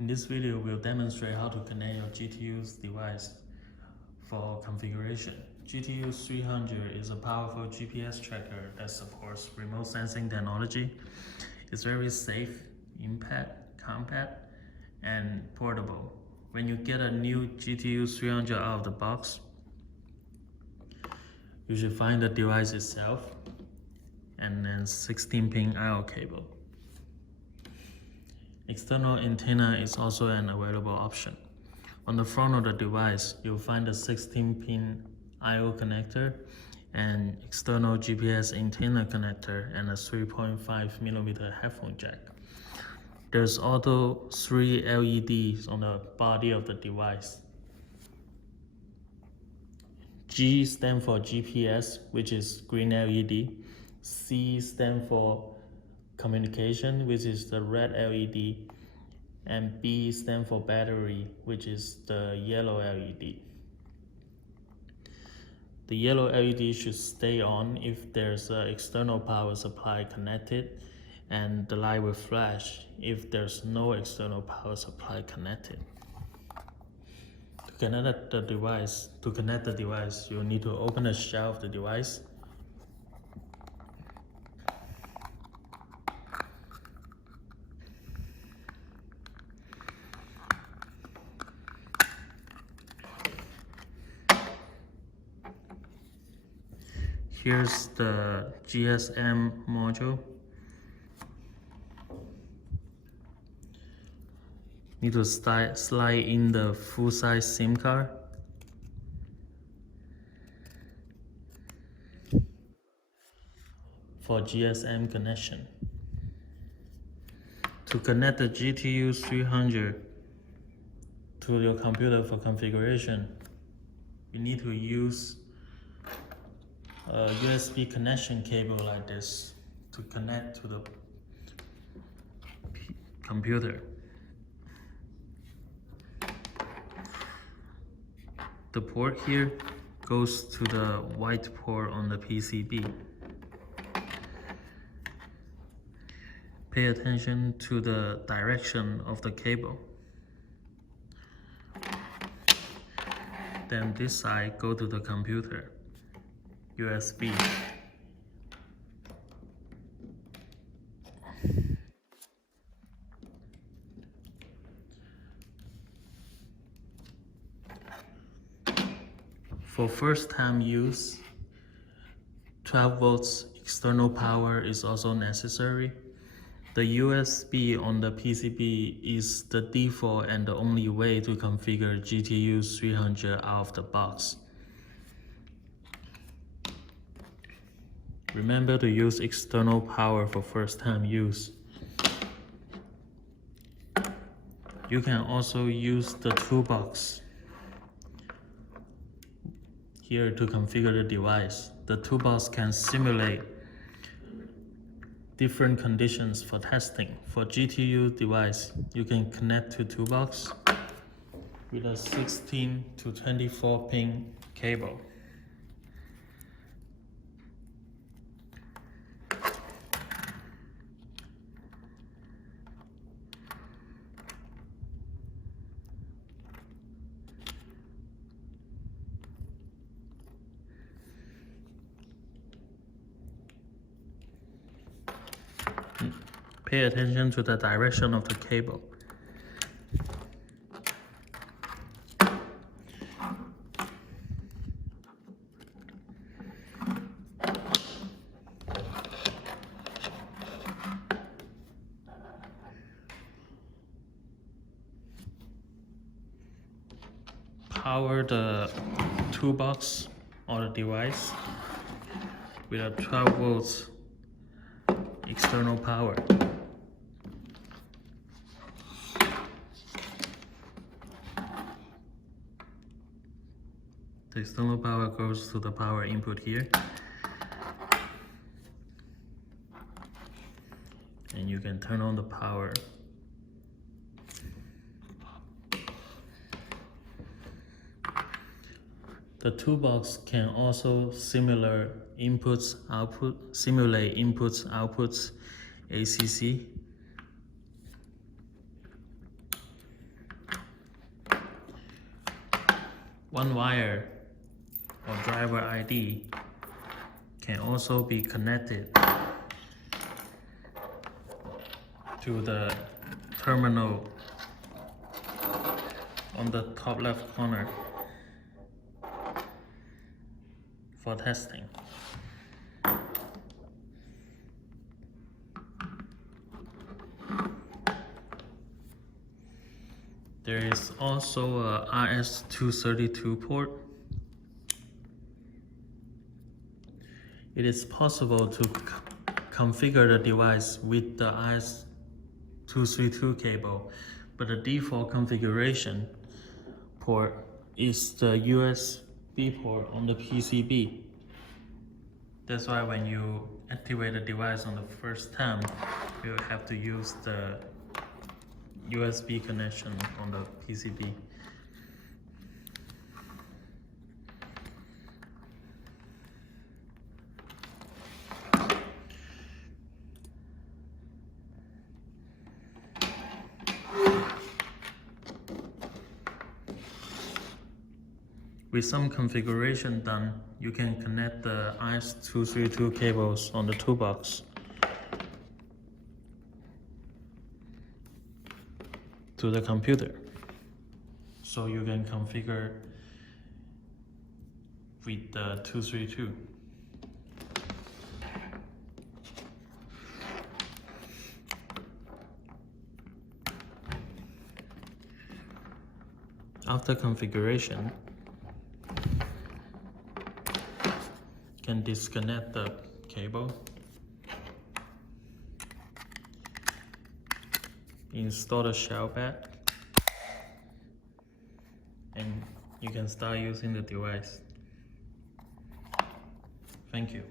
In this video, we'll demonstrate how to connect your GTU's device for configuration. GTU-300 is a powerful GPS tracker that supports remote sensing technology. It's very safe, compact, and portable. When you get a new GTU-300 out of the box, you should find the device itself and then 16-pin I/O cable. External antenna is also an available option. On the front of the device, you'll find a 16-pin I/O connector, an external GPS antenna connector, and a 3.5mm headphone jack. There's also 3 LEDs on the body of the device. G stands for GPS, which is green LED. C stands for communication, which is the red LED. And B stands for battery, which is the yellow LED. The yellow LED should stay on if there's an external power supply connected, and the light will flash if there's no external power supply connected. To connect the device, you'll need to open the shell of the device. Here's the GSM module. Need to slide in the full-size SIM card. For GSM connection. To connect the GTU-300 to your computer for configuration, you need to use a USB connection cable like this to connect to the computer. The port here goes to the white port on the PCB. Pay attention to the direction of the cable. Then this side go to the computer. USB. For first time use, 12 volts external power is also necessary. The USB on the PCB is the default and the only way to configure GTU-300 out of the box. Remember to use external power for first time use. You can also use the toolbox here to configure the device. The toolbox can simulate different conditions for testing. For GTU device, you can connect to toolbox with a 16 to 24 pin cable. Pay attention to the direction of the cable. Power the toolbox or the device with a 12 volts external power. The external power goes to the power input here. And you can turn on the power. The toolbox can also simulate inputs, outputs, ACC. One wire or driver ID can also be connected to the terminal on the top left corner for testing. There is also a RS-232 port. It is possible to configure the device with the RS-232 cable, but the default configuration port is the USB port on the PCB. That's why when you activate the device on the first time, you have to use the USB connection on the PCB. With some configuration done, you can connect the RS-232 cables on the toolbox to the computer, so you can configure with the 232. After configuration, you can disconnect the cable, install the shell pad, and you can start using the device. Thank you.